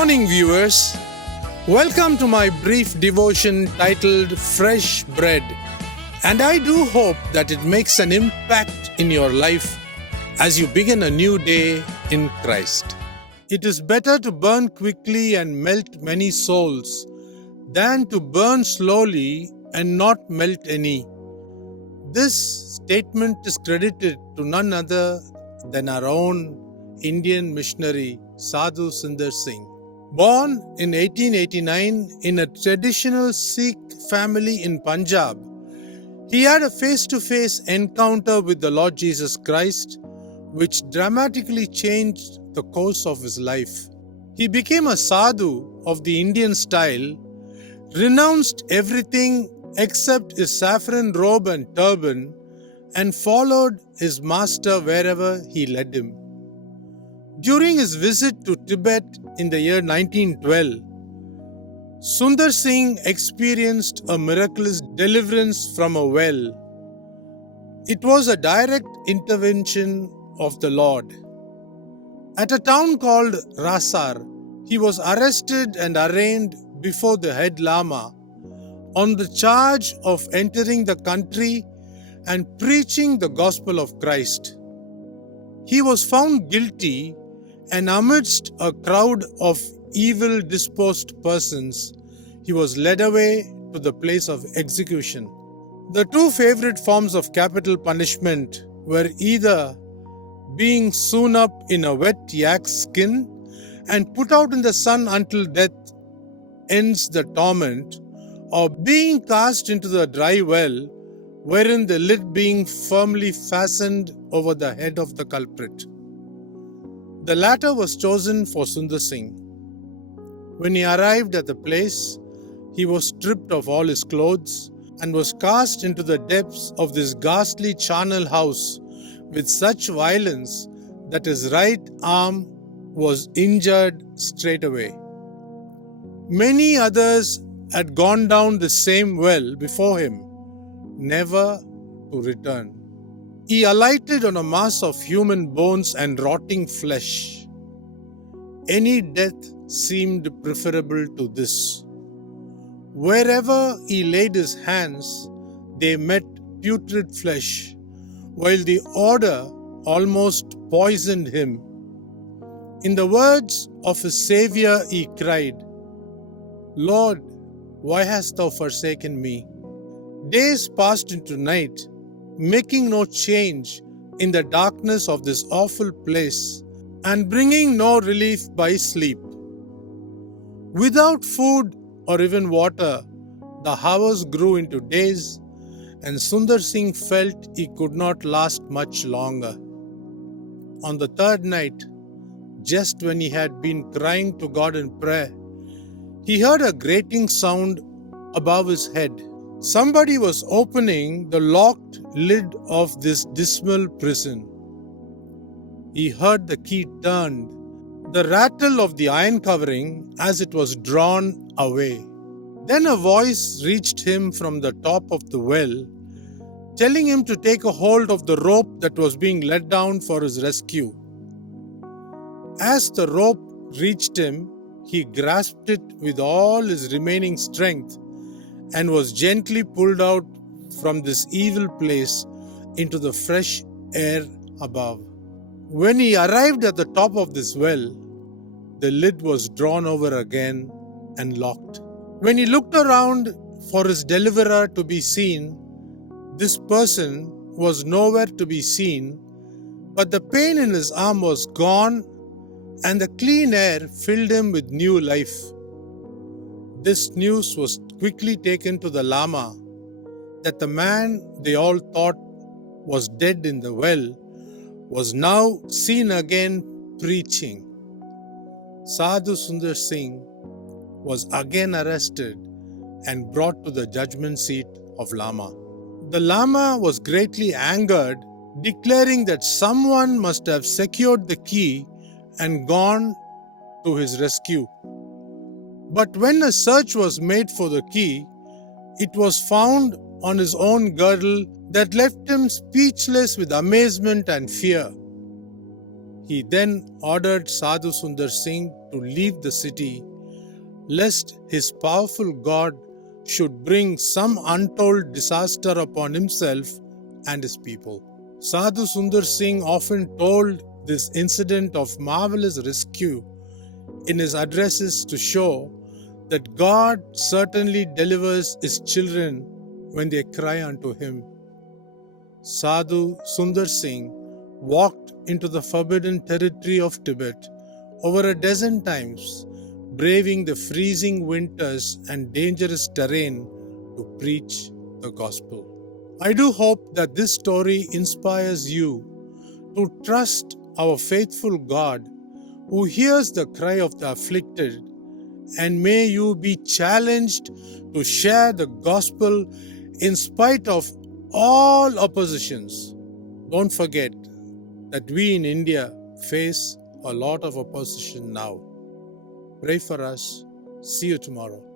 morning, viewers. Welcome to my brief devotion titled Fresh Bread. And I do hope that it makes an impact in your life as you begin a new day in Christ. It is better to burn quickly and melt many souls than to burn slowly and not melt any. This statement is credited to none other than our own Indian missionary Sadhu Sundar Singh. Born in 1889 in a traditional Sikh family in Punjab, he had a face-to-face encounter with the Lord Jesus Christ, which dramatically changed the course of his life. He became a sadhu of the Indian style, renounced everything except his saffron robe and turban, and followed his master wherever he led him. During his visit to Tibet in the year 1912, Sundar Singh experienced a miraculous deliverance from a well. It was a direct intervention of the Lord. At a town called Rasar, he was arrested and arraigned before the head Lama on the charge of entering the country and preaching the gospel of Christ. He was found guilty, and amidst a crowd of evil disposed persons, he was led away to the place of execution. The two favorite forms of capital punishment were either being sewn up in a wet yak's skin and put out in the sun until death ends the torment, or being cast into the dry well, wherein the lid being firmly fastened over the head of the culprit. The latter was chosen for Sundar Singh. When he arrived at the place, he was stripped of all his clothes and was cast into the depths of this ghastly charnel house with such violence that his right arm was injured straightway. Many others had gone down the same well before him, never to return. He alighted on a mass of human bones and rotting flesh. Any death seemed preferable to this. Wherever he laid his hands, they met putrid flesh, while the odor almost poisoned him. In the words of his Savior, he cried, "Lord, why hast thou forsaken me?" Days passed into night, making no change in the darkness of this awful place and bringing no relief by sleep. Without food or even water, the hours grew into days, and Sundar Singh felt he could not last much longer. On the third night, just when he had been crying to God in prayer, he heard a grating sound above his head. Somebody was opening the locked lid of this dismal prison. He heard the key turned, the rattle of the iron covering as it was drawn away. Then a voice reached him from the top of the well, telling him to take a hold of the rope that was being let down for his rescue. As the rope reached him, he grasped it with all his remaining strength and was gently pulled out from this evil place into the fresh air above. When he arrived at the top of this well, the lid was drawn over again and locked. When he looked around for his deliverer to be seen, this person was nowhere to be seen, but the pain in his arm was gone, and the clean air filled him with new life. This news was quickly taken to the Lama that the man they all thought was dead in the well was now seen again preaching. Sadhu Sundar Singh was again arrested and brought to the judgment seat of Lama. The Lama was greatly angered, declaring that someone must have secured the key and gone to his rescue. But when a search was made for the key, it was found on his own girdle that left him speechless with amazement and fear. He then ordered Sadhu Sundar Singh to leave the city, lest his powerful God should bring some untold disaster upon himself and his people. Sadhu Sundar Singh often told this incident of marvelous rescue in his addresses to show that God certainly delivers his children when they cry unto him. Sadhu Sundar Singh walked into the forbidden territory of Tibet over a dozen times, braving the freezing winters and dangerous terrain to preach the gospel. I do hope that this story inspires you to trust our faithful God who hears the cry of the afflicted, and may you be challenged to share the gospel in spite of all oppositions. Don't forget that we in India face a lot of opposition now. Pray for us. See you tomorrow.